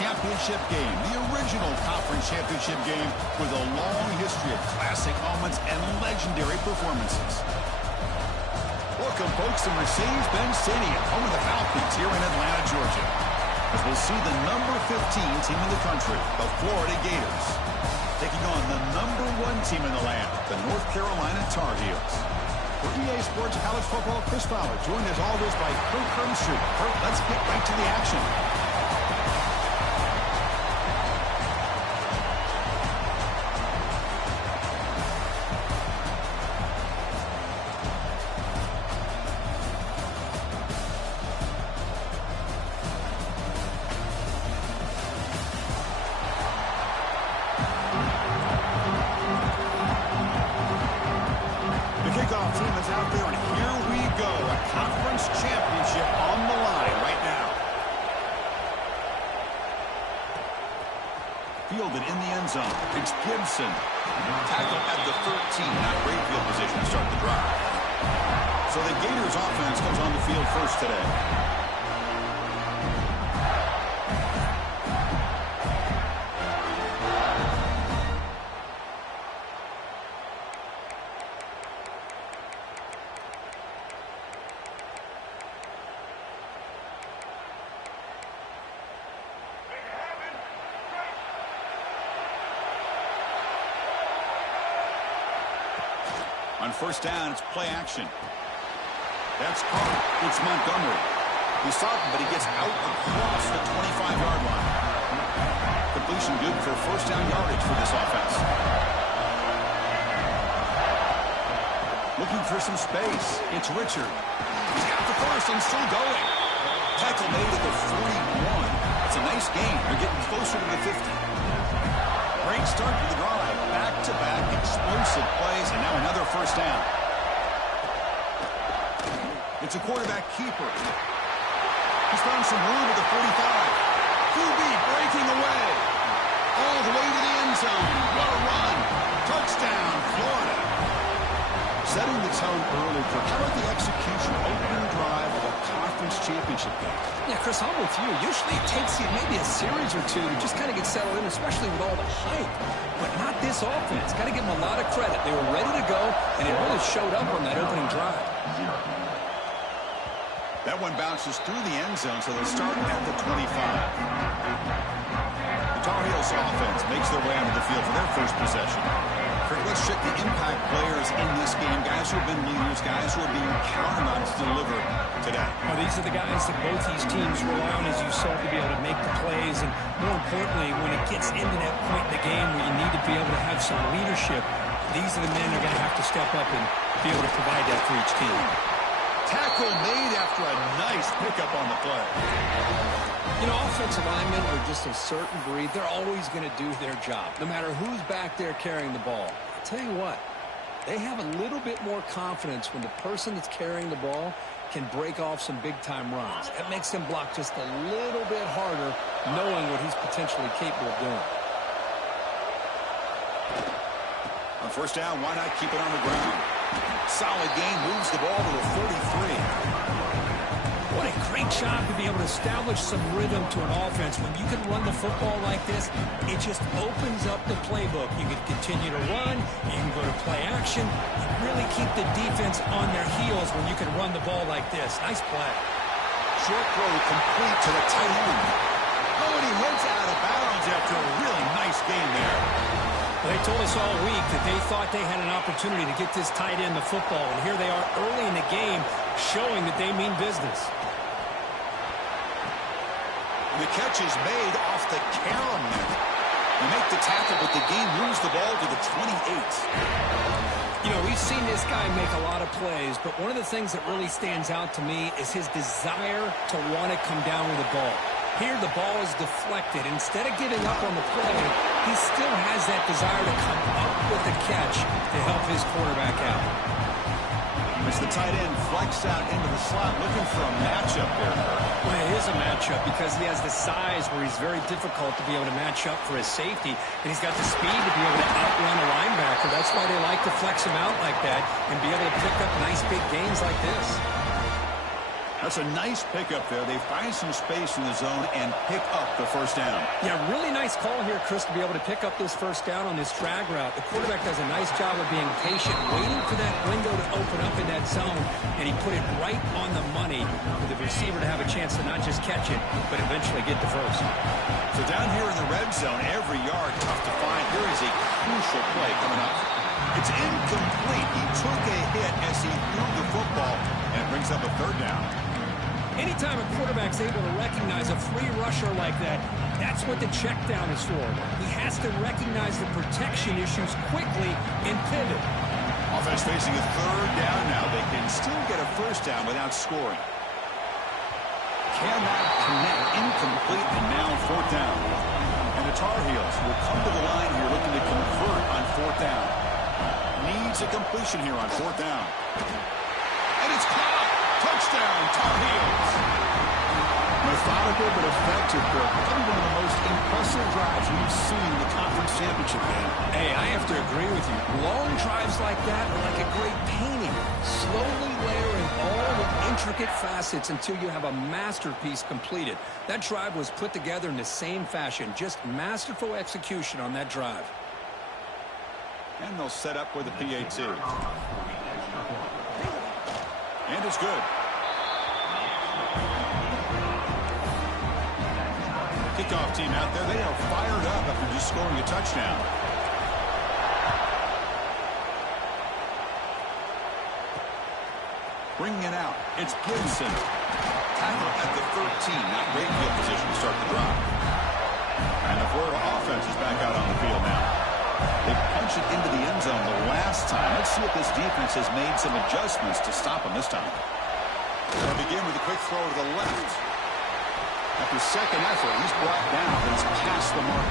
championship game, the original conference championship game with a long history of classic moments and legendary performances. Welcome, folks, to Mercedes-Benz Stadium, home of the Falcons here in Atlanta, Georgia, as we'll see the number 15 team in the country, the Florida Gators, taking on the number 1 team in the land, the North Carolina Tar Heels. For EA Sports College Football, Chris Fowler, joined as always by Kurt Crumbstreet. Kurt, let's get right to the action. Fielded in the end zone. It's Gibson. Tackled at the 13. Not great field position to start the drive. So the Gators offense comes on the field first today. On first down, it's play action. That's Carter. It's Montgomery. He stopped him, but he gets out across the 25-yard line. Completion good for first down yardage for this offense. Looking for some space. It's Richard. He's got the first and still going. Tackle made at the 41. It's a nice game. They're getting closer to the 50. Great start to the drive. Back-to-back explosive plays, and now another first down. It's a quarterback keeper. He's found some room at the 45. QB breaking away. All the way to the end zone. What a run. Touchdown, Florida. Setting the tone early for how about the execution opening drive of a conference championship game? Yeah, Chris, I'm with you. Usually it takes you maybe a series or two to just kind of get settled in, especially with all the hype. But not this offense. Got to give them a lot of credit. They were ready to go, and it really showed up on that opening drive. That one bounces through the end zone, so they'll start at the 25. The Tar Heels offense makes their way onto the field for their first possession. Let's check the impact players in this game. Guys who have been leaders, guys who are being counted on to deliver today. Well, these are the guys that both these teams rely on, as you said, to be able to make the plays. And more importantly, when it gets into that point in the game where you need to be able to have some leadership, these are the men that are going to have to step up and be able to provide that for each team. Tackle made after a nice pickup on the play. You know, offensive linemen are just a certain breed. They're always going to do their job, no matter who's back there carrying the ball. I'll tell you what, they have a little bit more confidence when the person that's carrying the ball can break off some big-time runs. That makes them block just a little bit harder, knowing what he's potentially capable of doing. On first down, why not keep it on the ground? Solid gain, moves the ball to the 43. What a great job to be able to establish some rhythm to an offense. When you can run the football like this, it just opens up the playbook. You can continue to run, you can go to play action, and really keep the defense on their heels when you can run the ball like this. Nice play. Short throw complete to the tight end. Oh, and he heads out of bounds after a really nice game there. Well, they told us all week that they thought they had an opportunity to get this tight end the football, and here they are early in the game showing that they mean business. The catch is made off the carom. They make the tackle, but the game moves the ball to the 28. You know, we've seen this guy make a lot of plays, but one of the things that really stands out to me is his desire to want to come down with the ball. Here, the ball is deflected. Instead of giving up on the play, he still has that desire to come up with the catch to help his quarterback out. As the tight end flex out into the slot, looking for a matchup there. Well, it is a matchup because he has the size where he's very difficult to be able to match up for his safety, and he's got the speed to be able to outrun a linebacker. That's why they like to flex him out like that and be able to pick up nice big gains like this. A That's a nice pickup there. They find some space in the zone and pick up the first down. Yeah, really nice call here, Chris, to be able to pick up this first down on this drag route. The quarterback does a nice job of being patient, waiting for that window to open up in that zone, and he put it right on the money for the receiver to have a chance to not just catch it, but eventually get the first. So down here in the red zone, every yard tough to find. Here is a crucial play coming up. It's incomplete. He took a hit as he threw the football, and it brings up a third down. Anytime a quarterback's able to recognize a free rusher like that, that's what the check down is for. He has to recognize the protection issues quickly and pivot. Offense facing a third down now. They can still get a first down without scoring. Cannot connect, incomplete, and now fourth down. And the Tar Heels will come to the line here looking to convert on fourth down. Needs a completion here on fourth down. And it's caught. Touchdown, Tar Heels. Methodical but effective, Bill. Probably one of the most impressive drives we've seen in the conference championship game. Hey, I have to agree with you. Long drives like that are like a great painting. Slowly layering all the intricate facets until you have a masterpiece completed. That drive was put together in the same fashion. Just masterful execution on that drive. And they'll set up with a PAT. And it's good. Kickoff team out there. They are fired up after just scoring a touchdown. Bringing it out. It's Gibson. Tackle at the 13. Not great field position to start the drive. And the Florida offense is back out on the field now. They punched it into the end zone the last time. Let's see if this defense has made some adjustments to stop them this time. They'll begin with a quick throw to the left. After second effort, he's brought down, but he's past the mark.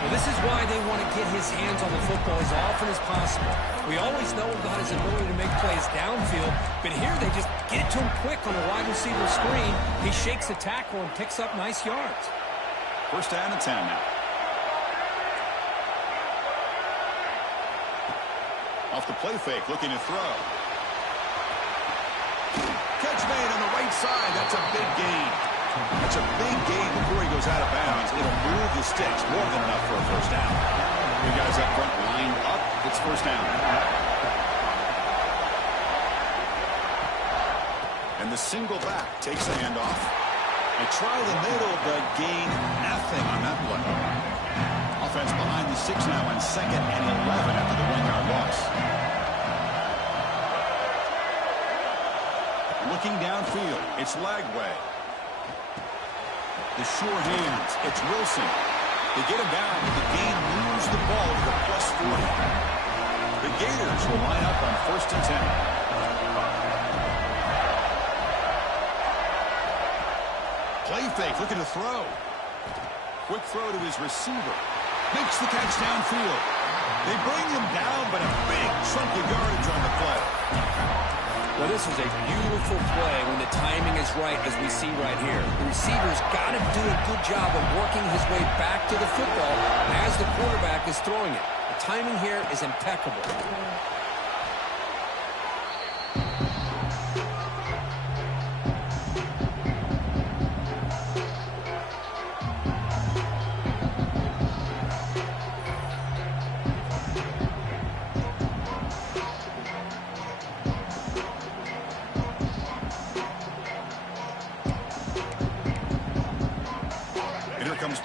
Well, this is why they want to get his hands on the football as often as possible. We always know about his ability to make plays downfield, but here they just get it to him quick on a wide receiver screen. He shakes the tackle and picks up nice yards. First down and 10 now. Off the play fake, looking to throw. Catch made on the right side. That's a big gain. That's a big gain before he goes out of bounds. It'll move the sticks more than enough for a first down. You guys up front lined up. It's first down. And the single back takes the handoff. They try the middle, but gain nothing on that play. Offense behind the 6 now on 2nd and 11 after the 1-yard loss. Looking downfield, it's Lagway. The sure hands, it's Wilson. They get him down, but the game moves the ball to the +40. The Gators will line up on 1st and 10. Play fake, looking to throw. Quick throw to his receiver. Makes the catch downfield. They bring him down, but a big chunk of yardage on the play. Well, this is a beautiful play when the timing is right, as we see right here. The receiver's got to do a good job of working his way back to the football as the quarterback is throwing it. The timing here is impeccable.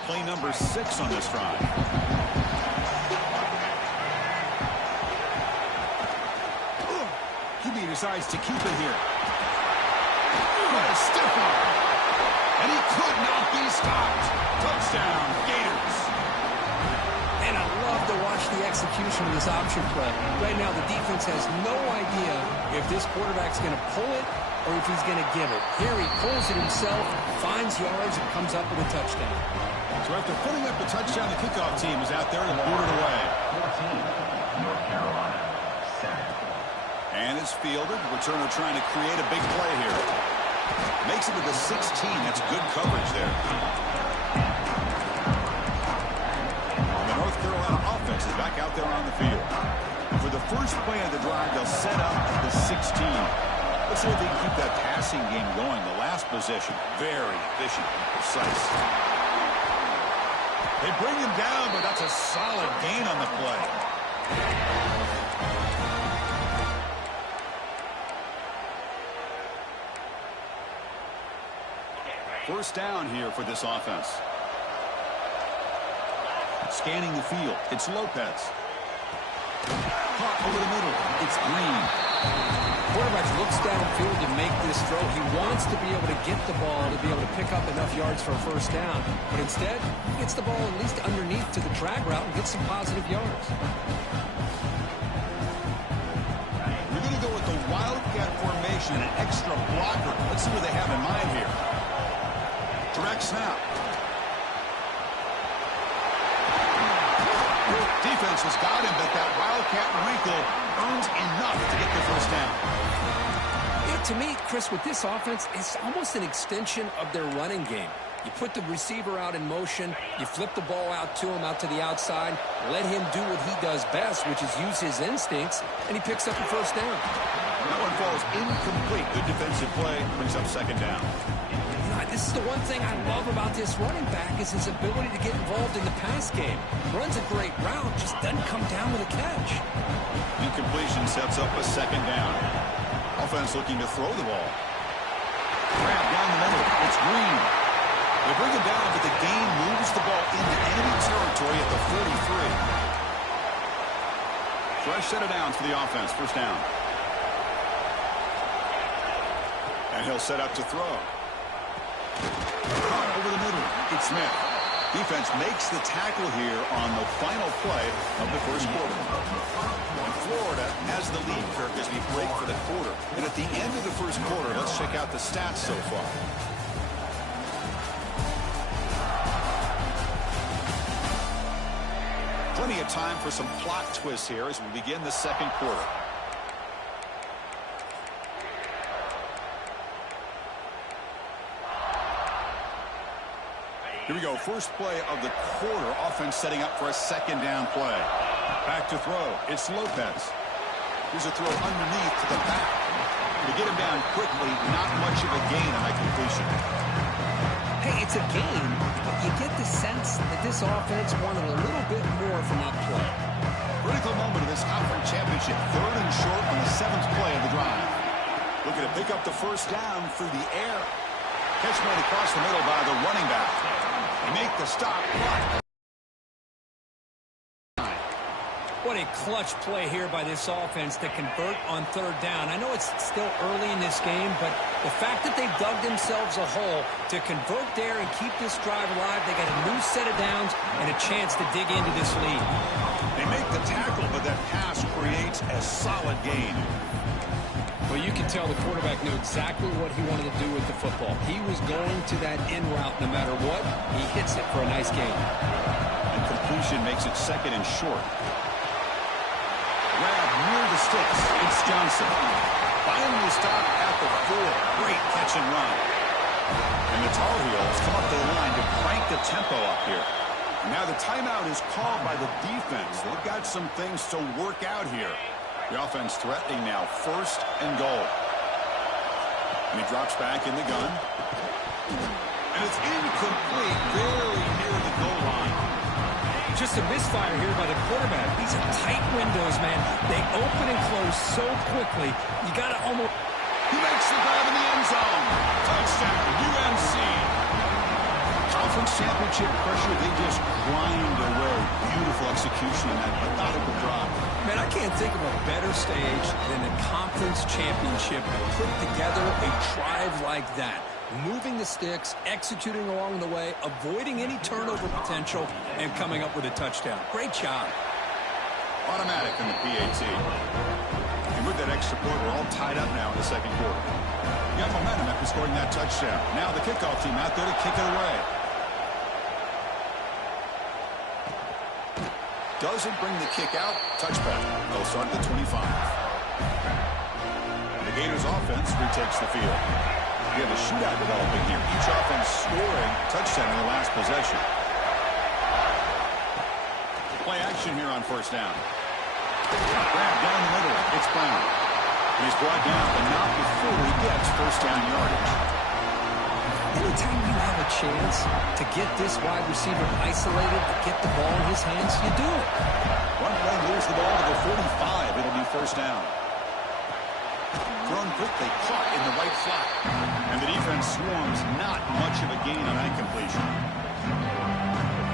Play number 6 on this drive. He decides to keep it here. What a stiff arm. And he could not be stopped. Touchdown, Gators. And I love to watch the execution of this option play. Right now, the defense has no idea if this quarterback's going to pull it or if he's going to give it. Here he pulls it himself, finds yards, and comes up with a touchdown. So after putting up the touchdown, the kickoff team is out there to boot it away. 14, North Carolina, 7. And it's fielded. Returner trying to create a big play here. Makes it to the 16. That's good coverage there. The North Carolina offense is back out there on the field. For the first play of the drive, they'll set up at the 16. Let's see if they can keep that passing game going. The last possession, very efficient and precise. They bring him down, but that's a solid gain on the play. First down here for this offense. Scanning the field, it's Lopez. Caught over the middle, it's Green. Quarterback looks downfield to make this throw. He wants to be able to get the ball to be able to pick up enough yards for a first down. But instead, he gets the ball at least underneath to the drag route and gets some positive yards. We're going to go with the Wildcat formation and an extra blocker. Let's see what they have in mind here. Direct snap. Defense has got him, but that Wildcat wrinkle earns enough to get the first down. Yeah, to me, Chris, with this offense, it's almost an extension of their running game. You put the receiver out in motion, you flip the ball out to him, out to the outside, let him do what he does best, which is use his instincts, and he picks up the first down. That one falls incomplete. Good defensive play, brings up second down. This is the one thing I love about this running back is his ability to get involved in the pass game. Runs a great route, just doesn't come down with a catch. Incompletion sets up a second down. Offense looking to throw the ball. Grab down the middle. It's Green. They bring him down, but the gain moves the ball into enemy territory at the 43. Fresh set of downs for the offense. First down. And he'll set up to throw. Caught over the middle. It's Smith. Defense makes the tackle here on the final play of the first quarter. And Florida has the lead, Kirk, as we break for the quarter. And at the end of the first quarter, let's check out the stats so far. Plenty of time for some plot twists here as we begin the second quarter. Here we go. First play of the quarter. Offense setting up for a second down play. Back to throw. It's Lopez. Here's a throw underneath to the back. To get him down quickly, not much of a gain on that completion. Hey, it's a gain, but you get the sense that this offense wanted a little bit more from that play. Critical moment of this conference championship. Third and short on the 7th play of the drive. Looking to pick up the first down through the air. Catch made across the middle by the running back. They make the stop. What a clutch play here by this offense to convert on third down. I know it's still early in this game, but the fact that they've dug themselves a hole to convert there and keep this drive alive, they got a new set of downs and a chance to dig into this lead. They make the tackle, but that pass creates a solid gain. Well, you can tell the quarterback knew exactly what he wanted to do with the football. He was going to that in route no matter what. He hits it for a nice gain. And completion makes it second and short. Grab near the sticks. It's Johnson. Finally stopped at the 4. Great catch and run. And the Tar Heels come up to the line to crank the tempo up here. And now the timeout is called by the defense. They've got some things to work out here. The offense threatening now, first and goal. And he drops back in the gun. And it's incomplete, very near the goal line. Just a misfire here by the quarterback. These are tight windows, man. They open and close so quickly. You got to almost... He makes the grab in the end zone. Touchdown, UNC. Conference championship pressure, they just grind away. Beautiful execution in that methodical drive. Man, I can't think of a better stage than a conference championship to put together a drive like that. Moving the sticks, executing along the way, avoiding any turnover potential, and coming up with a touchdown. Great job. Automatic in the PAT. And with that extra point, we're all tied up now in the second quarter. You got momentum after scoring that touchdown. Now the kickoff team out there to kick it away. Doesn't bring the kick out. Touchback. They'll start at the 25. And the Gators offense retakes the field. We have a shootout developing here. Each offense scoring touchdown in the last possession. Play action here on first down. Grab down the middle. It's Brown. And he's brought down, but not before he gets first down yardage. Anytime you have a chance to get this wide receiver isolated, to get the ball in his hands, you do it. One play, lose the ball to the 45. It'll be first down. Thrown quickly, caught in the right slot. And the defense swarms, not much of a gain on that completion.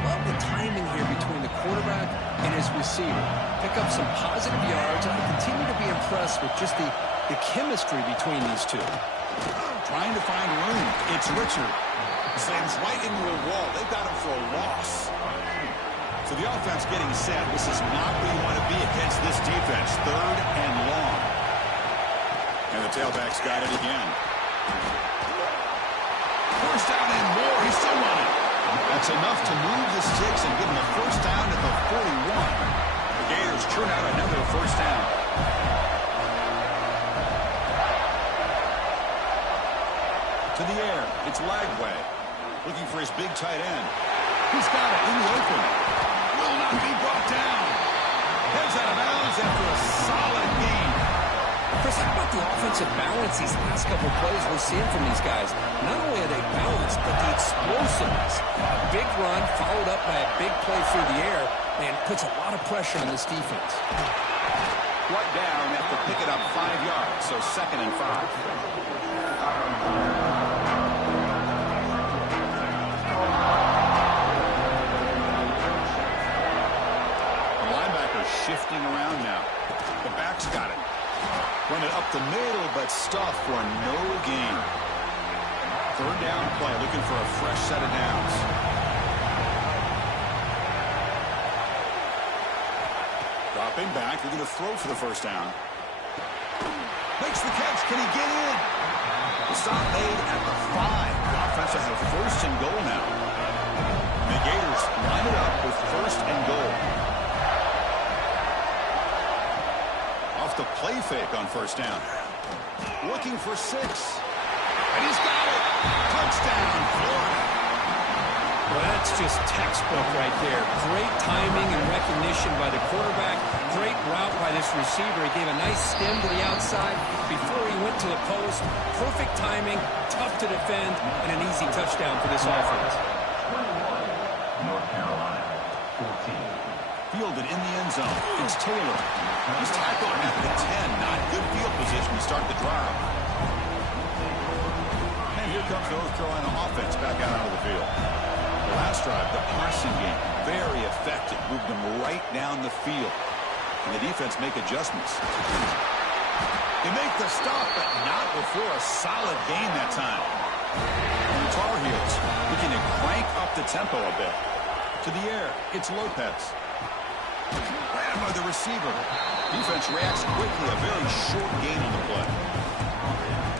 Love the timing here between the quarterback and his receiver. Pick up some positive yards, and I continue to be impressed with just the chemistry between these two. Trying to find room. It's Richard. Slams right into a wall. They've got him for a loss. So the offense getting set. This is not where you want to be against this defense. Third and long. And the tailback's got it again. First down and more. He's still running. That's enough to move the sticks and give him a first down at the 41. The Gators churn out another first down. To the air. It's Lagway. Looking for his big tight end. He's got it in the open. Will not be brought down. Heads out of bounds after a solid gain. Chris, how about the offensive balance these last couple plays we're seeing from these guys? Not only are they balanced, but the explosiveness. A big run followed up by a big play through the air, and puts a lot of pressure on this defense. Right down after picking up 5 yards, so 2nd and 5. Shifting around now. The back's got it. Run it up the middle, but stuffed for no gain. Third down play, looking for a fresh set of downs. Dropping back, looking to throw for the first down. Makes the catch. Can he get in? The stop made at the 5. The offense will have first and goal now. And the Gators line it up with first and goal. The play fake on first down. Looking for 6. And he's got it. Touchdown, Florida. Well, that's just textbook right there. Great timing and recognition by the quarterback. Great route by this receiver. He gave a nice stem to the outside before he went to the post. Perfect timing, tough to defend, and an easy touchdown for this offense. North Carolina, 14. Fielded in the end zone. It's Taylor. He's tackled at the 10. Not good field position to start the drive. And here comes North Carolina offense back out onto the field. The last drive, the passing game, very effective. Moved them right down the field. And the defense make adjustments. They make the stop, but not before a solid gain that time. And the Tar Heels looking to crank up the tempo a bit. To the air, it's Lopez. Ran by the receiver. Defense reacts quickly. A very short gain on the play.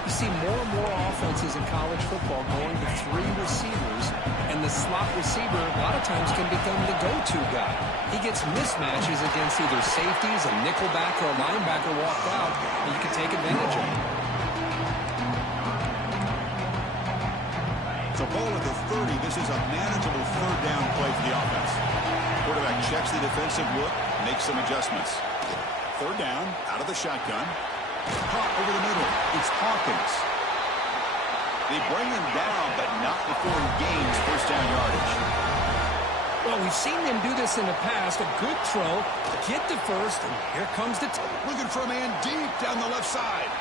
You see more and more offenses in college football going to 3 receivers, and the slot receiver a lot of times can become the go-to guy. He gets mismatches against either safeties, a nickelback, or a linebacker walked out, and you can take advantage of it. So ball at the 30. This is a manageable third down play for the offense. Quarterback checks the defensive look, makes some adjustments. Third down, out of the shotgun. Caught over the middle. It's Hawkins. They bring him down, but not before he gains first down yardage. Well, we've seen them do this in the past. A good throw, get to first, and here comes the looking for a man deep down the left side.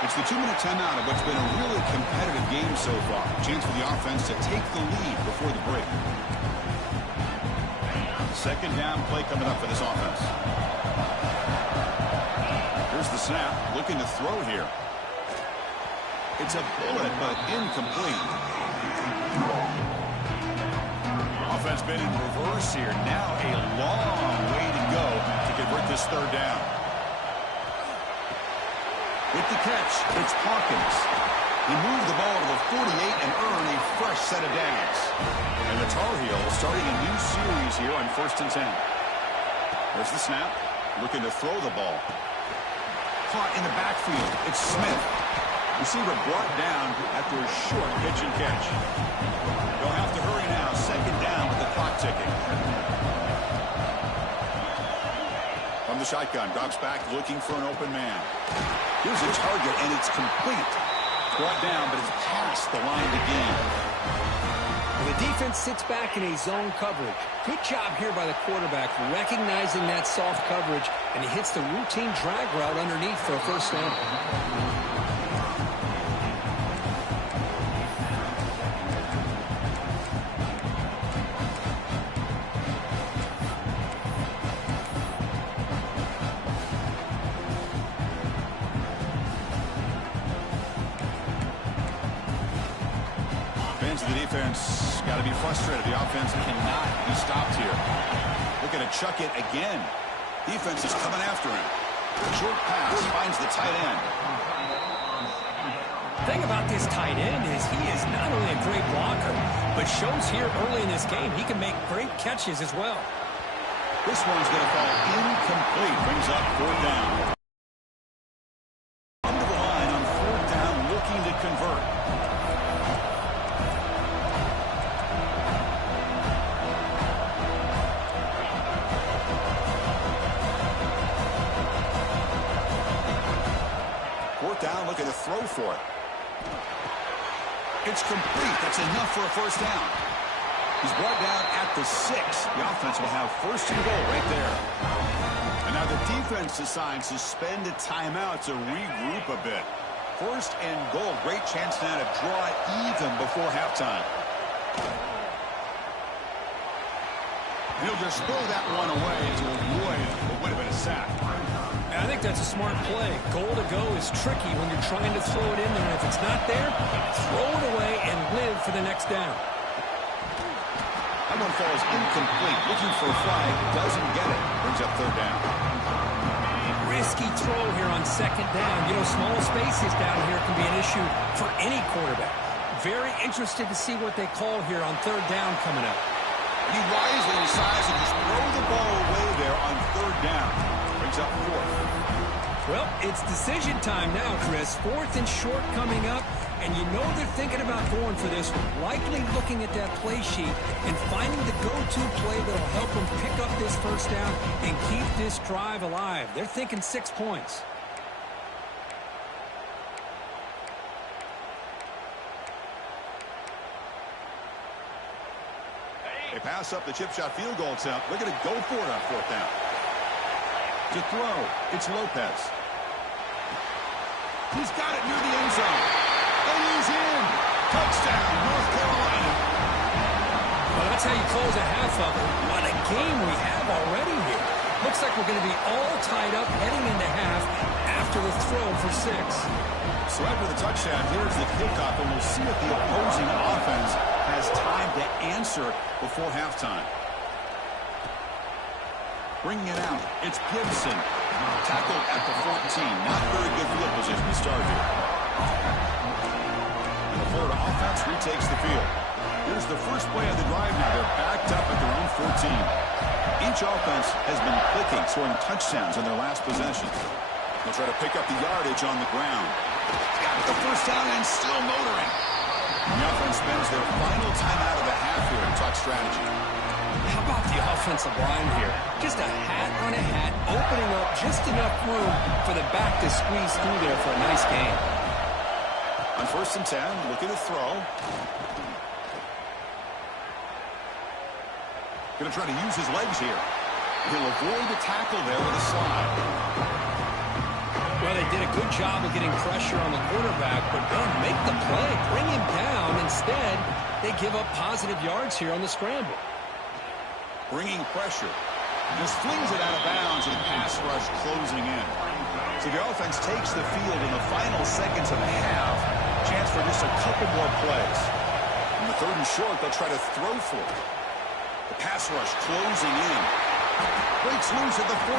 It's the 2-minute timeout of what's been a really competitive game so far. Chance for the offense to take the lead before the break. Second down play coming up for this offense. Here's the snap. Looking to throw here. It's a bullet, but incomplete. Offense been in reverse here. Now a long way to go to convert this third down. With the catch, it's Hawkins. He moved the ball to the 48 and earned a fresh set of downs. And the Tar Heels starting a new series here on 1st and 10. There's the snap. Looking to throw the ball. Caught in the backfield. It's Smith. Receiver brought down after a short pitch and catch. They'll have to hurry now. Second down with the clock ticking. From the shotgun. Drops back looking for an open man. Here's a target, and it's complete. Brought down, but it's past the line to gain. The defense sits back in a zone coverage. Good job here by the quarterback, recognizing that soft coverage, and he hits the routine drag route underneath for a first down. The defense got to be frustrated. The offense cannot be stopped here. Looking to chuck it again. Defense is coming after him. Short pass finds the tight end. The thing about this tight end is he is not only a great blocker, but shows here early in this game he can make great catches as well. This one's going to fall incomplete. Brings up fourth down. Under the line on fourth down, looking to convert. Down, looking to throw for it. It's complete. That's enough for a first down. He's brought down at the 6. The offense will have first and goal right there. And now the defense decides to spend a timeout to regroup a bit. First and goal. Great chance now to draw even before halftime. He'll just throw that one away to avoid what would have been a sack. I think that's a smart play. Goal to go is tricky when you're trying to throw it in there. If it's not there, throw it away and live for the next down. That one falls incomplete. Looking for a flag. Doesn't get it. Brings up third down. Risky throw here on second down. You know, small spaces down here can be an issue for any quarterback. Very interested to see what they call here on third down coming up. He wisely decides to just throw the ball away there on third down. Brings up fourth. Well, it's decision time now, Chris. Fourth and short coming up, and you know they're thinking about going for this one. Likely looking at that play sheet and finding the go-to play that'll help them pick up this first down and keep this drive alive. They're thinking 6 points. They pass up the chip shot field goal attempt. They're going to go for it on fourth down. To throw, it's Lopez. He's got it near the end zone. And he's in. Touchdown, North Carolina. Well, that's how you close a half of it. What a game we have already here. Looks like we're going to be all tied up heading into half after the throw for 6. So after the touchdown, here's the kickoff, and we'll see if the opposing offense has time to answer before halftime. Bringing it out, it's Gibson. Tackled at the 14. Not very good field position to start here. And the Florida offense retakes the field. Here's the first play of the drive now. They're backed up at their own 14. Each offense has been clicking, scoring touchdowns in their last possessions. They'll try to pick up the yardage on the ground. Got the first down and still motoring. The offense spends their final timeout of the half here and talk strategy. How about the offensive line here? Just a hat on a hat, opening up just enough room for the back to squeeze through there for a nice gain. On first and 10, looking to throw. Going to try to use his legs here. He'll avoid the tackle there with a slide. Well, they did a good job of getting pressure on the quarterback, but then make the play, bring him down. Instead, they give up positive yards here on the scramble. Bringing pressure. Just flings it out of bounds and the pass rush closing in. So the offense takes the field in the final seconds of the half. Chance for just a couple more plays. In the third and short, they'll try to throw for it. The pass rush closing in. Breaks loose at the 45.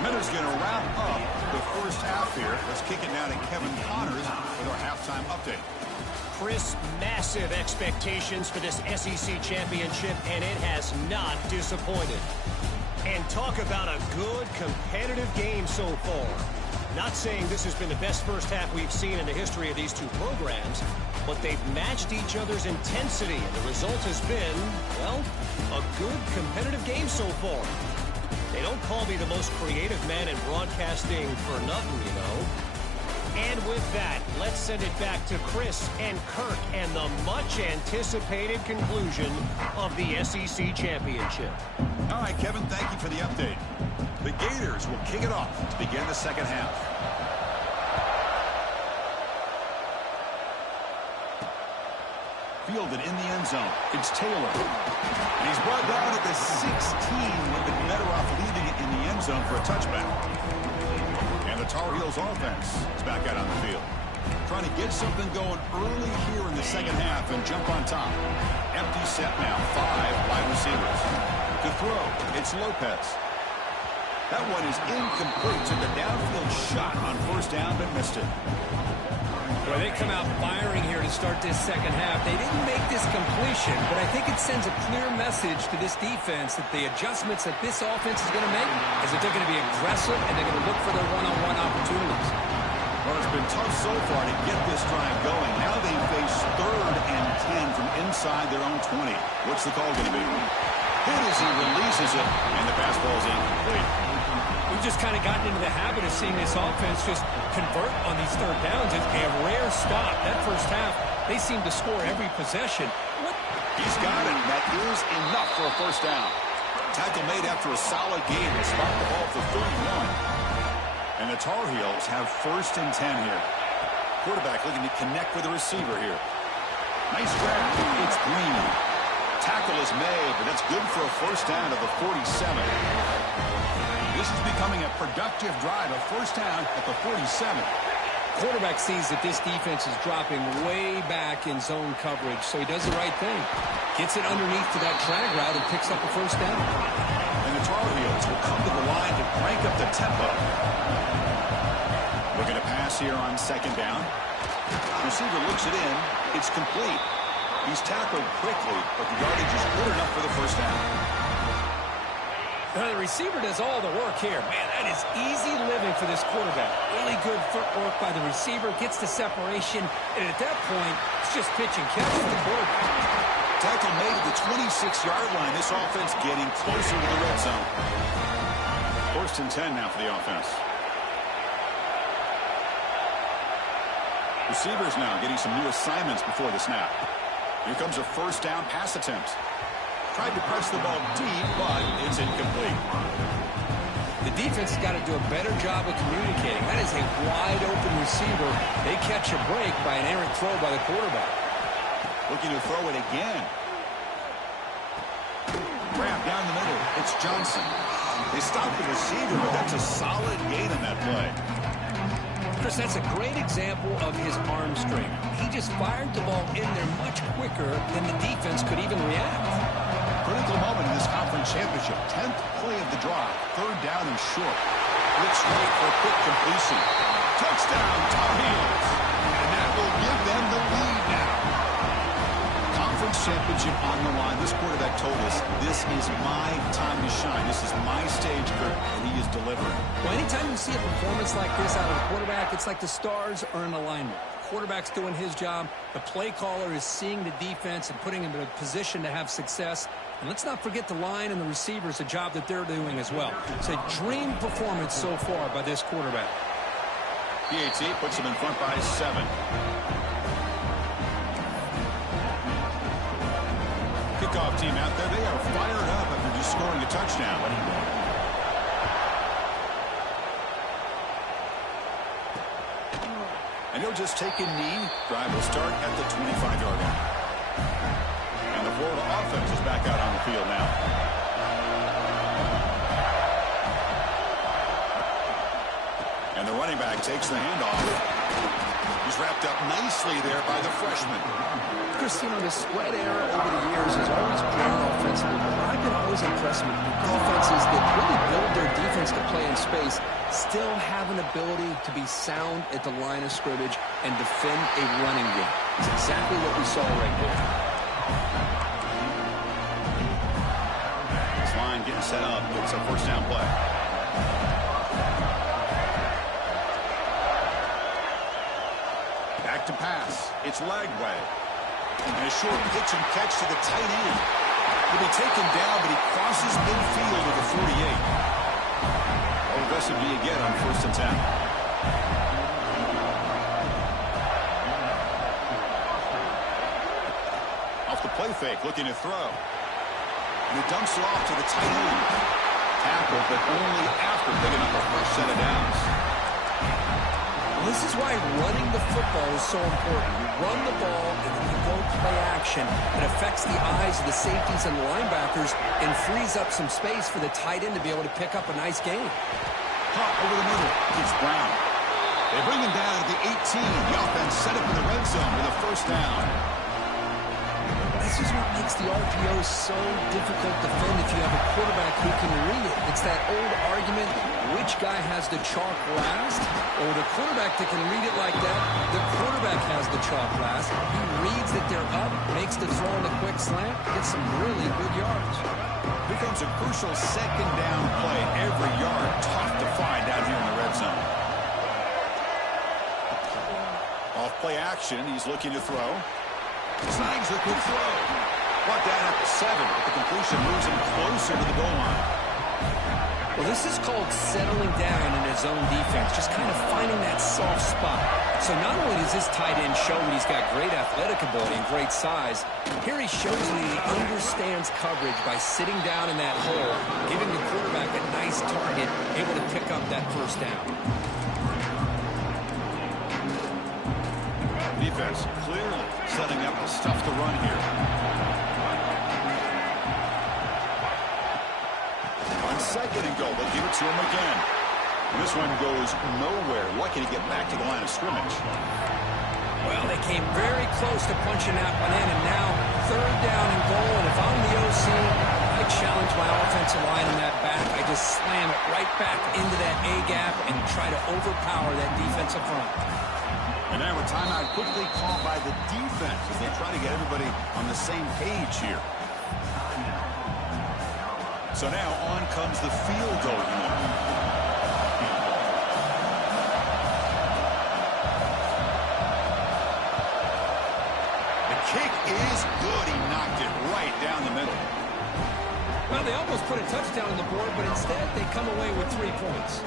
Minutes going to wrap up the first half here. Let's kick it down to Kevin Connors with our halftime update. Chris, massive expectations for this SEC championship, and it has not disappointed. And talk about a good, competitive game so far. Not saying this has been the best first half we've seen in the history of these two programs, but they've matched each other's intensity, and the result has been, well, a good competitive game so far. They don't call me the most creative man in broadcasting for nothing, you know. And with that, let's send it back to Chris and Kirk and the much-anticipated conclusion of the SEC Championship. All right, Kevin, thank you for the update. The Gators will kick it off to begin the second half. Fielded in the end zone. It's Taylor. And he's brought down at the 16 with the better off leaving it in the end zone for a touchback. And the Tar Heels offense is back out on the field. Trying to get something going early here in the second half and jump on top. Empty set now. 5 wide receivers. To throw, it's Lopez. That one is incomplete. Took a downfield shot on first down, but missed it. Well, they come out firing here to start this second half. They didn't make this completion, but I think it sends a clear message to this defense that the adjustments that this offense is going to make is that they're going to be aggressive and they're going to look for their one-on-one opportunities. Well, it's been tough so far to get this drive going. Now they face 3rd and 10 from inside their own 20. What's the call going to be? Hit as he releases it, and the pass ball's incomplete. We've just kind of gotten into the habit of seeing this offense just convert on these third downs. It's a rare stop. That first half, they seem to score every possession. He's got it. That is enough for a first down. Tackle made after a solid game to spot the ball for 31. And the Tar Heels have 1st and 10 here. Quarterback looking to connect with the receiver here. Nice grab. It's Green. Tackle is made, but that's good for a first down to the 47. This is becoming a productive drive, a first down at the 47. Quarterback sees that this defense is dropping way back in zone coverage, so he does the right thing. Gets it underneath to that drag route and picks up a first down. And the Tar Heels will come to the line to crank up the tempo. Looking to pass here on second down. Receiver looks it in. It's complete. He's tackled quickly, but the yardage is good enough for the first down. The receiver does all the work here. Man, that is easy living for this quarterback. Really good footwork by the receiver. Gets the separation. And at that point, it's just pitch and catch for the quarterback. Tackle made at the 26-yard line. This offense getting closer to the red zone. 1st and 10 now for the offense. Receivers now getting some new assignments before the snap. Here comes a first down pass attempt. Tried to press the ball deep, but it's incomplete. The defense has got to do a better job of communicating. That is a wide-open receiver. They catch a break by an errant throw by the quarterback. Looking to throw it again. Grab down the middle. It's Johnson. They stop the receiver, but that's a solid gain in that play. Chris, that's a great example of his arm strength. He just fired the ball in there much quicker than the defense could even react. Critical moment in this conference championship. 10th play of the drive. 3rd down and short. Looks right for a quick completion. Touchdown, Tar Heels. And that will give them the lead now. Conference championship on the line. This quarterback told us, this is my time to shine. This is my stage, Kirk, and he is delivering. Well, anytime you see a performance like this out of a quarterback, it's like the stars are in alignment. Quarterback's doing his job. The play caller is seeing the defense and putting him in a position to have success. And let's not forget the line and the receivers, the job that they're doing as well. It's a dream performance so far by this quarterback. PAT puts him in front by 7. Kickoff team out there. They are fired up after just scoring a touchdown. And he'll just take a knee. Drive will start at the 25-yard line. And the Florida offense is back out on the field now. And the running back takes the handoff. He's wrapped up nicely there by the freshman. Chris, you know, the spread era over the years has always been offensively, but I've been always impressed with the defenses that really build their defense to play in space, still have an ability to be sound at the line of scrimmage and defend a running game. It's exactly what we saw right there. This line getting set up. It's a first down play. to pass. It's Lagway. And a short pitch and catch to the tight end. He'll be taken down, but he crosses midfield to the 48. All the best of you get on first and 10. Off the play fake, looking to throw. And he dumps it off to the tight end. Tackled, but only after picking up a fresh set of downs. Well, this is why running the football is so important. You run the ball, and then you go play action. It affects the eyes of the safeties and linebackers and frees up some space for the tight end to be able to pick up a nice gain. Hot over the middle. It's Brown. They bring him down at the 18. The offense set up in the red zone with a first down. This is what makes the RPO so difficult to defend if you have a quarterback who can read it. It's that old argument, which guy has the chalk last? Or the quarterback that can read it like that, the quarterback has the chalk last. He reads that they're up, makes the throw on the quick slant, gets some really good yards. Becomes a crucial second down play. Every yard tough to find down here in the red zone. Off play action, he's looking to throw. Snags the quick throw. Brought down at the 7, but the completion moves him closer to the goal line. Well, this is called settling down in his own defense, just kind of finding that soft spot. So not only does this tight end show that he's got great athletic ability and great size, here he shows that he understands coverage by sitting down in that hole, giving the quarterback a nice target, able to pick up that first down. Defense clearly setting up the stuff to run here. On second and goal, they'll give it to him again. And this one goes nowhere. Lucky to get back to the line of scrimmage. Well, they came very close to punching that one in, and now third down and goal. And if I'm the OC, I challenge my offensive line in that back. I just slam it right back into that A-gap and try to overpower that defensive front. And now a timeout quickly called by the defense as they try to get everybody on the same page here. So now on comes the field goal unit. The kick is good. He knocked it right down the middle. Well, they almost put a touchdown on the board, but instead they come away with 3 points.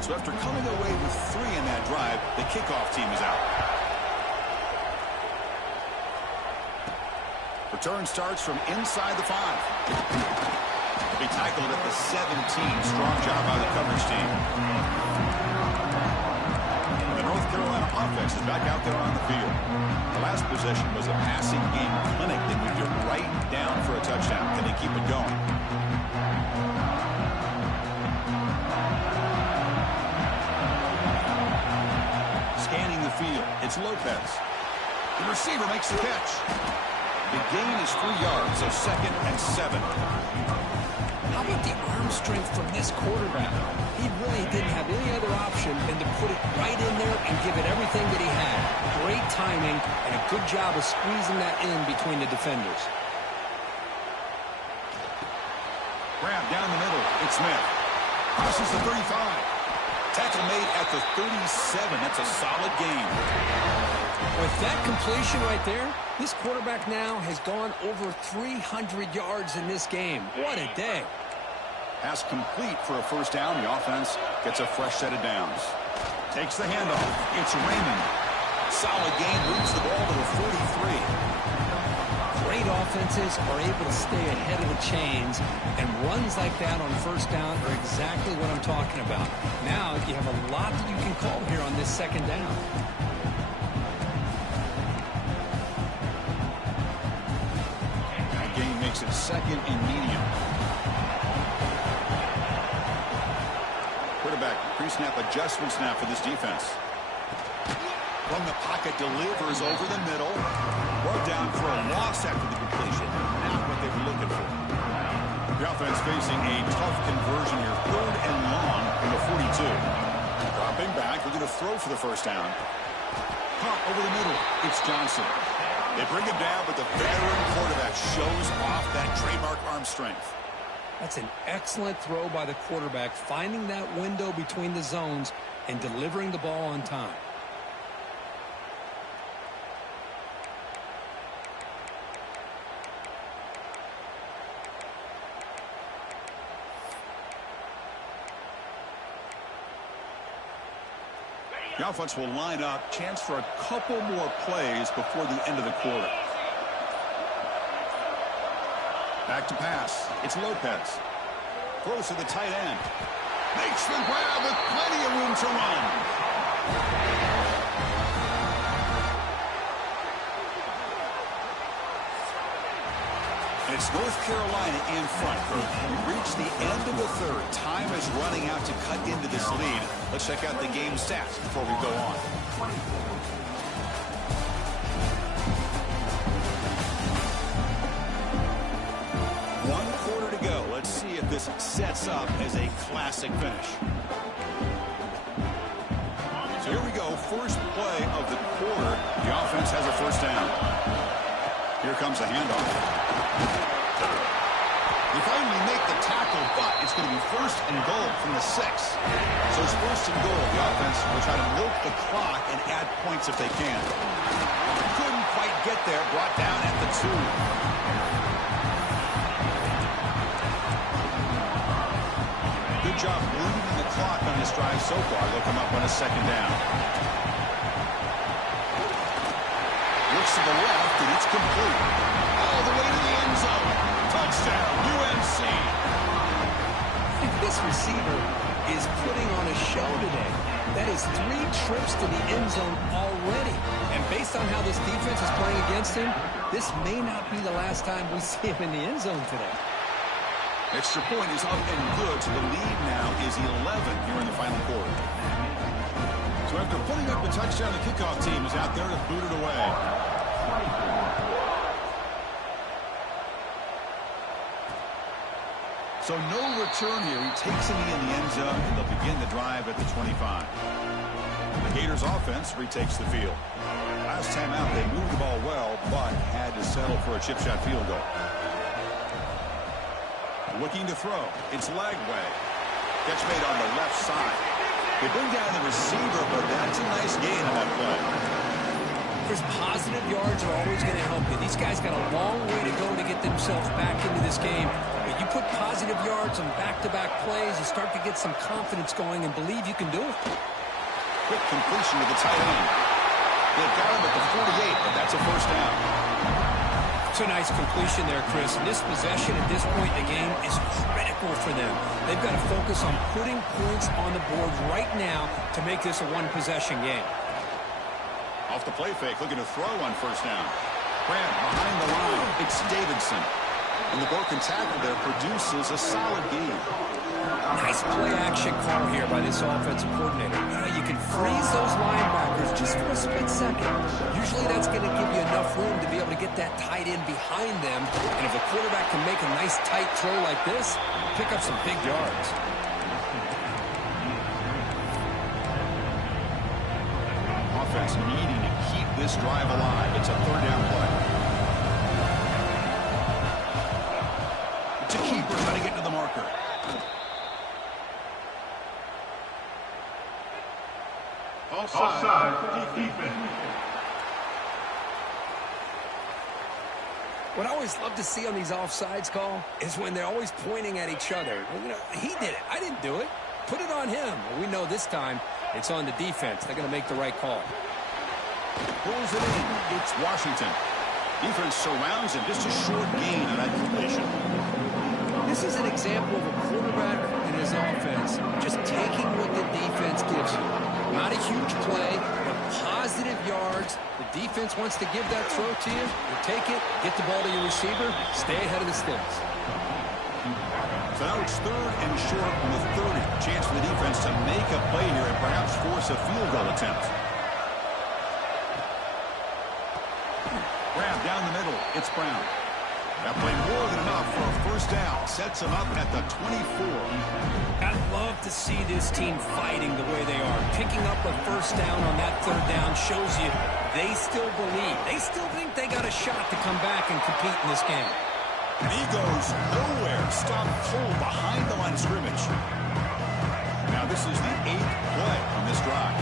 So after coming away with 3 in that drive, the kickoff team is out. Return starts from inside the 5. They tackled at the 17. Strong job by the coverage team. The North Carolina offense is back out there on the field. The last possession was a passing game clinic. They moved it right down for a touchdown. Can they keep it going? Scanning the field. It's Lopez. The receiver makes the catch. The gain is 3 yards, so second and 7. How about the arm strength from this quarterback? He really didn't have any other option than to put it right in there and give it everything that he had. Great timing and a good job of squeezing that in between the defenders. Grab down the middle. It's Smith. Crosses the 35. Tackle made at the 37. That's a solid gain. With that completion right there, this quarterback now has gone over 300 yards in this game. What a day. Pass complete for a first down. The offense gets a fresh set of downs. Takes the handoff. It's Raymond. Solid gain. Moves the ball to the 43. Great offenses are able to stay ahead of the chains, and runs like that on first down are exactly what I'm talking about. Now you have a lot that you can call here on this second down. That gain makes it second and medium. Quarterback pre-snap adjustment snap for this defense. From the pocket, delivers over the middle. Brought down for a loss after the completion. Not what they were looking for. The offense facing a tough conversion here. Third and long from the 42. Dropping back. We're going to throw for the first down. Caught over the middle. It's Johnson. They bring him down, but the veteran quarterback shows off that trademark arm strength. That's an excellent throw by the quarterback, finding that window between the zones and delivering the ball on time. The offense will line up. Chance for a couple more plays before the end of the quarter. Back to pass. It's Lopez. Throws to the tight end. Makes the grab with plenty of room to run. It's North Carolina in front. We reach the end of the third. Time is running out to cut into this lead. Let's check out the game stats before we go on. One quarter to go. Let's see if this sets up as a classic finish. So here we go. First play of the quarter. The offense has a first down. Here comes the handoff. They finally make the tackle, but it's going to be first and goal from the 6. So it's first and goal. The offense will try to milk the clock and add points if they can. Couldn't quite get there. Brought down at the 2. Good job bleeding the clock on this drive so far. They'll come up on a second down. Looks to the left, and it's complete. All the way to the end zone. Touchdown, UNC. This receiver is putting on a show today. That is 3 trips to the end zone already. And based on how this defense is playing against him, this may not be the last time we see him in the end zone today. Extra point is up and good, so the lead now is 11 here in the final quarter. So after putting up a touchdown, the kickoff team is out there to boot it away. So no return here. He takes it in the end zone, and they'll begin the drive at the 25. The Gators offense retakes the field. Last time out, they moved the ball well, but had to settle for a chip shot field goal. Looking to throw. It's Lagway. Catch made on the left side. They bring down the receiver, but that's a nice gain on that play. Chris, positive yards are always going to help you. These guys got a long way to go to get themselves back into this game. But you put positive yards on back-to-back plays, you start to get some confidence going and believe you can do it. Quick completion with the tight end. They've got him at the 48, but that's a first down. It's a nice completion there, Chris. And this possession at this point in the game is critical for them. They've got to focus on putting points on the board right now to make this a one-possession game. Off the play fake, looking to throw on first down. Grant behind the line. It's Davidson. And the broken tackle there produces a solid gain. Nice play-action call here by this offensive coordinator. You can freeze those linebackers just for a split second. Usually that's going to give you enough room to be able to get that tight end behind them. And if a quarterback can make a nice tight throw like this, pick up some big yards. Offense needing to keep this drive alive. It's a third down play. It's a keeper trying to get to the marker. Offside, defense. What I always love to see on these offsides call is when they're always pointing at each other. You know, he did it. I didn't do it. Put it on him. Well, we know this time it's on the defense. They're going to make the right call. Pulls it in. It's Washington. Defense surrounds him. Just a short gain on that completion. This is an example of a quarterback and his offense just taking what the defense gives you. Not a huge play, but positive yards. The defense wants to give that throw to you. You take it, get the ball to your receiver, stay ahead of the sticks. So now it's third and short from the 30. Chance for the defense to make a play here and perhaps force a field goal attempt. Grab down the middle. It's Brown. That play more than enough for a first down. Sets him up at the 24. I'd love to see this team fighting the way they are. Picking up a first down on that third down shows you they still believe. They still think they got a shot to come back and compete in this game. And he goes nowhere. Stopped cold behind the line of scrimmage. Now this is the 8th play on this drive.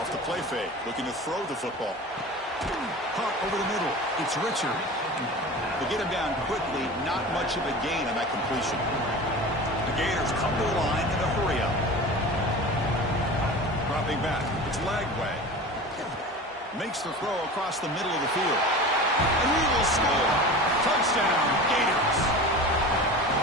Off the play fake, looking to throw the football. Caught over the middle. It's Richard. They get him down quickly. Not much of a gain on that completion. The Gators come to the line in a hurry up. Dropping back. It's Lagway. Makes the throw across the middle of the field. And he will score. Touchdown, Gators.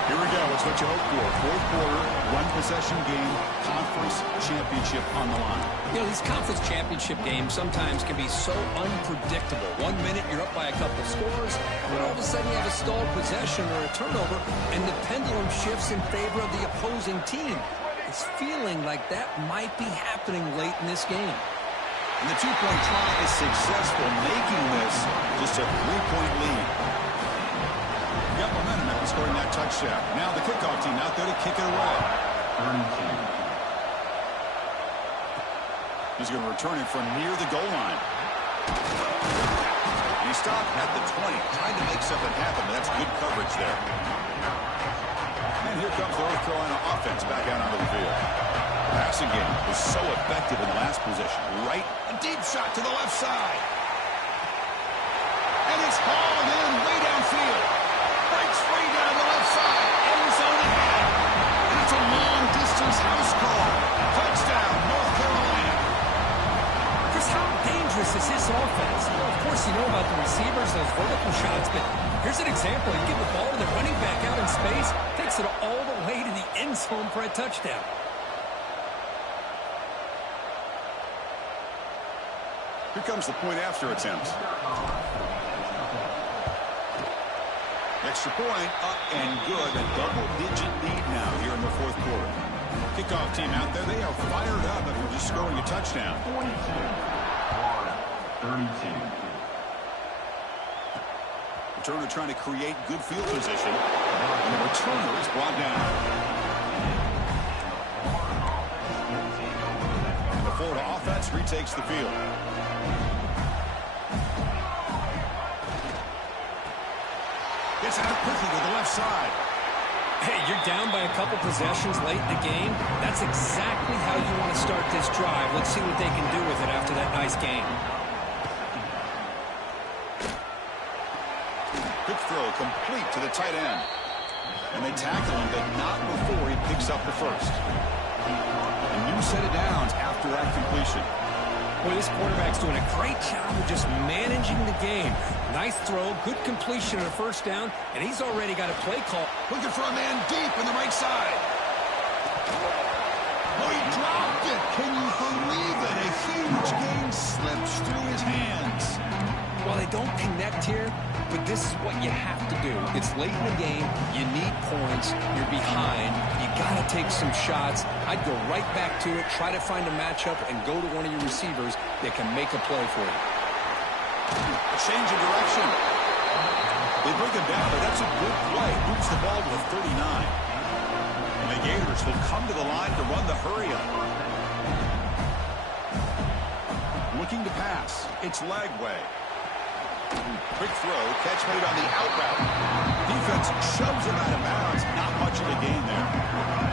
Here we go. It's what you hope for. Fourth quarter, one-possession game, conference championship on the line. You know, these conference championship games sometimes can be so unpredictable. 1 minute you're up by a couple scores, and then all of a sudden you have a stalled possession or a turnover, and the pendulum shifts in favor of the opposing team. It's feeling like that might be happening late in this game. And the two-point try is successful, making this just a 3-point lead. Got momentum after scoring that touchdown. Now the kickoff team out there to kick it away. 32. He's going to return it from near the goal line. And he stopped at the 20, trying to make something happen, but that's good coverage there. And here comes the North Carolina offense back out onto the field. The passing game was so effective in the last possession. Right, a deep shot to the left side. And it's hauled in way downfield. Breaks free down the left side. End zone ahead. And it's a long-distance house call. Touchdown, North Carolina. Chris, how dangerous is this offense? You know, of course, you know about the receivers, those vertical shots, but here's an example. You give the ball to the running back out in space, takes it all the way to the end zone for a touchdown. Here comes the point after attempt. Extra point, up and good. A double-digit lead now here in the fourth quarter. Kickoff team out there. They are fired up after just scoring a touchdown. 42. 32. Returner trying to create good field position. And the returner is brought down. And the Florida offense retakes the field. Gets out quickly to the left side. Hey, you're down by a couple possessions late in the game. That's exactly how you want to start this drive. Let's see what they can do with it after that nice game. Quick throw complete to the tight end. And they tackle him, but not before he picks up the first. A new set of downs after that completion. Boy, this quarterback's doing a great job of just managing the game. Nice throw, good completion and a first down, and he's already got a play call. Looking for a man deep on the right side. Oh, he dropped it. Can you believe it? A huge gain slips through his hands. Well, they don't connect here, but this is what you have to do. It's late in the game. You need points. You're behind. You got to take some shots. I'd go right back to it, try to find a matchup, and go to one of your receivers that can make a play for you. A change of direction. They bring him down, but that's a good play. Moves the ball to the 39. And the Gators will come to the line to run the hurry-up. Looking to pass. It's Lagway. Quick throw, catch made on the out route. Defense shoves him out of bounds. Not much of a gain there.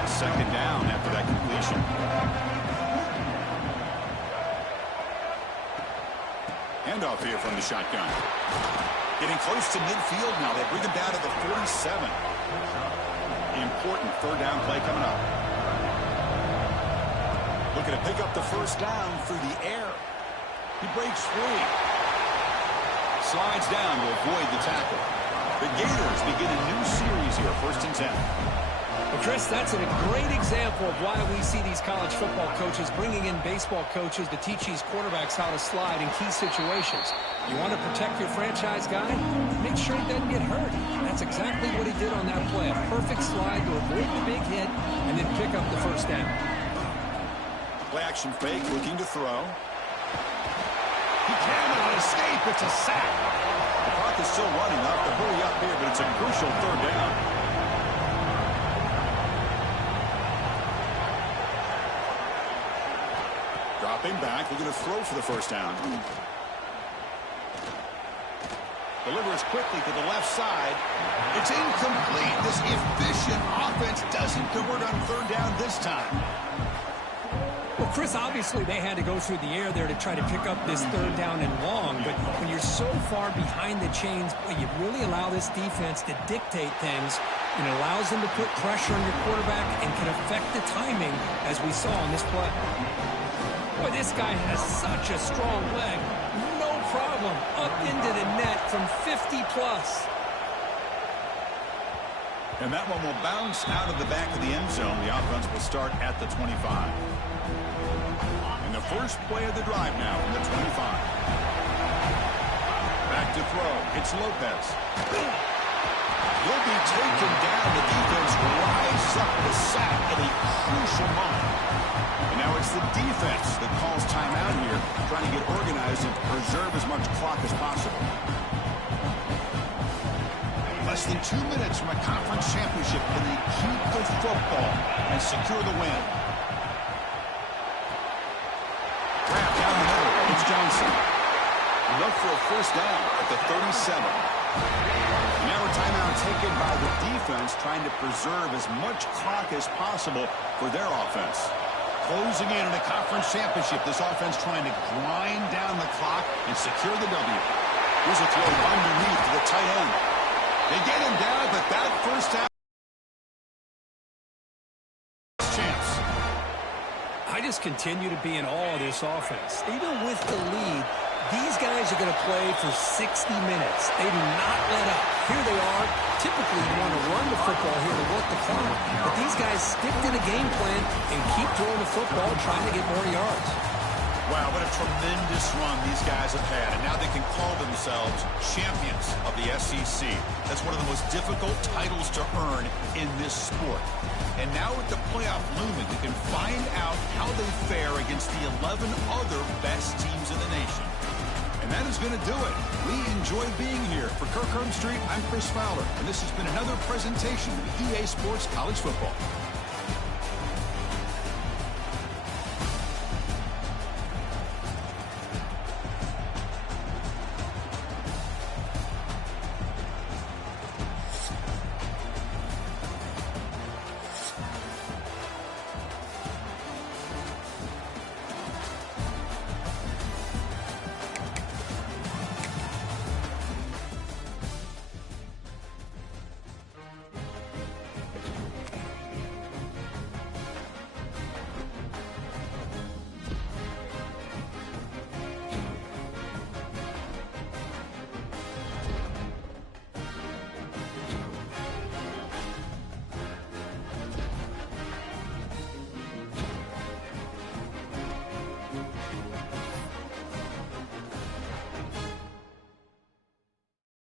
Second down after that completion. Handoff here from the shotgun. Getting close to midfield now. They bring him down to the 47. Important third down play coming up. Looking to pick up the first down through the air. He breaks free. Slides down to avoid the tackle. The Gators begin a new series here, 1st and 10. Well, Chris, that's a great example of why we see these college football coaches bringing in baseball coaches to teach these quarterbacks how to slide in key situations. You want to protect your franchise guy? Make sure he doesn't get hurt. That's exactly what he did on that play. A perfect slide to avoid the big hit and then pick up the first down. Play action fake, looking to throw. He cannot escape. It's a sack. The clock is still running. They'll have to hurry up here, but it's a crucial third down. Dropping back, looking to throw for the first down. Delivers quickly to the left side. It's incomplete. This efficient offense doesn't convert on third down this time. Well, Chris, obviously they had to go through the air there to try to pick up this third down and long, but when you're so far behind the chains, boy, you really allow this defense to dictate things, and it allows them to put pressure on your quarterback and can affect the timing, as we saw on this play. Boy, this guy has such a strong leg. No problem. Up into the net from 50-plus. And that one will bounce out of the back of the end zone. The offense will start at the 25. And the first play of the drive now from the 25. Back to throw. It's Lopez. He'll be taken down. The defense rises up the sack at a crucial moment. And now it's the defense that calls timeout here, trying to get organized and preserve as much clock as possible. Less than 2 minutes from a conference championship. Can they keep the football and secure the win? Wrap down the middle. It's Johnson. Look for a first down at the 37. Now a timeout taken by the defense, trying to preserve as much clock as possible for their offense. Closing in on a conference championship, this offense trying to grind down the clock and secure the W. Here's a throw underneath to the tight end. They get him down, but that first down chance. I just continue to be in awe of this offense. Even with the lead, these guys are going to play for 60 minutes. They do not let up. Here they are. Typically, you want to run the football here to work the clock, but these guys stick to the game plan and keep throwing the football, trying to get more yards. Wow, what a tremendous run these guys have had, and now they can call themselves champions of the SEC. That's one of the most difficult titles to earn in this sport. And now with the playoff looming, we can find out how they fare against the 11 other best teams in the nation. And that is going to do it. We enjoyed being here. For Kirk Street, I'm Chris Fowler, and this has been another presentation of EA Sports College Football.